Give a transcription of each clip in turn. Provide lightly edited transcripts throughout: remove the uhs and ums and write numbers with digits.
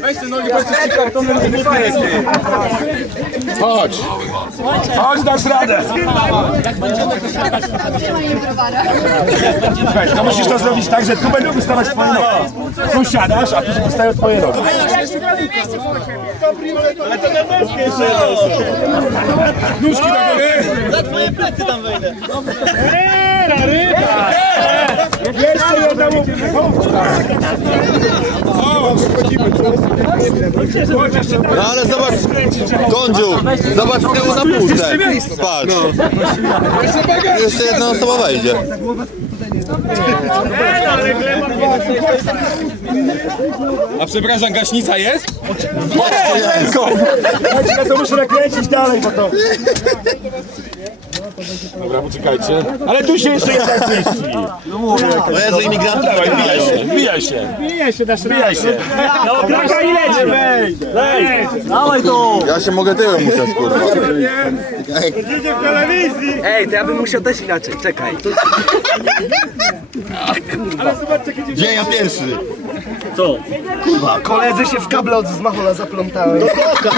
Weź te nogi, weź te kartony, chodź. Chodź, dasz radę. Słuchaj, to musisz to zrobić tak, że tu będą wystawać twoje nogi. Tu siadasz, a tu wystają twoje nogi. Ale to na wężkie jeszcze. Nóżki na górę. Za twoje plecy tam wejdę. Jeszcze jedna łupka. No ale zobacz, Kądziu, zobacz z tyłu na półce. Patrz. Jeszcze jedna osoba wejdzie. A przepraszam, gaśnica jest? Ja to muszę nakręcić dalej, bo to... Dobra, poczekajcie. Ale tu się jeszcze jedna zmieści. No Jezu, imigrantów. Dawaj, wbijaj się. Wbijaj się. Dobra, i leci. Dawaj to. Ja się mogę tyłem musieć, kurwa. Idzie w telewizji. Ej, to ja bym musiał też inaczej, czekaj. Ale zobaczcie, jakie Gdzie ja pierwszy? Koledzy się w kable od zmachola zaplątały. Do boka!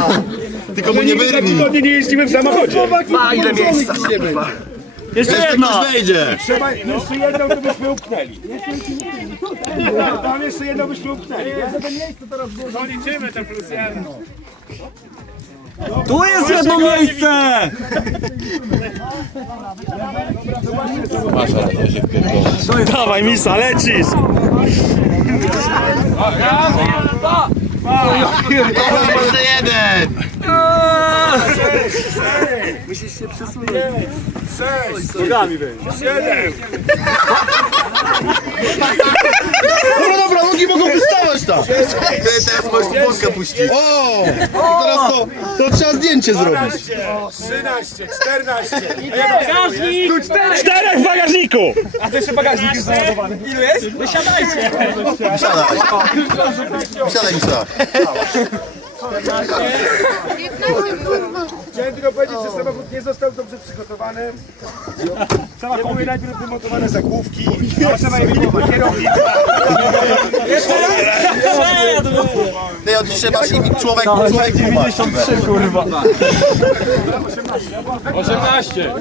Tylko mu nie wyrwij. tygodnie nie jeździmy w samochodzie. Ma ile miejsca. Jeszcze ktoś wejdzie. Trzeba jeszcze jedną, to byśmy upchnęli. Tam jeszcze jedną byśmy upchnęli. No liczymy ten plus jedno. Tu jest jedno miejsce! Masz, ale ja się wpierdolę. Dawaj, Misa, lecisz. Jeszcze jeden! Musisz się przesunąć. 6. Nogami weź. 7. Dobra, nogi mogą wystawać tam! Ty teraz możesz podkę puścić. O! Teraz to trzeba zdjęcie zrobić. 13, 14. Bagażnik! Tu 4 w bagażniku! A to jeszcze bagażnik jest załadowany. Ilu jest? Wysiadajcie! Siadaj. Siadaj, Misa. Chciałem tylko powiedzieć, że samochód nie został dobrze przygotowany. Nie były najpierw wymontowane zagłówki, a trzeba je wymontować kierownica. Ty od dzisiaj masz imię człowiek 93, kurwa. 18.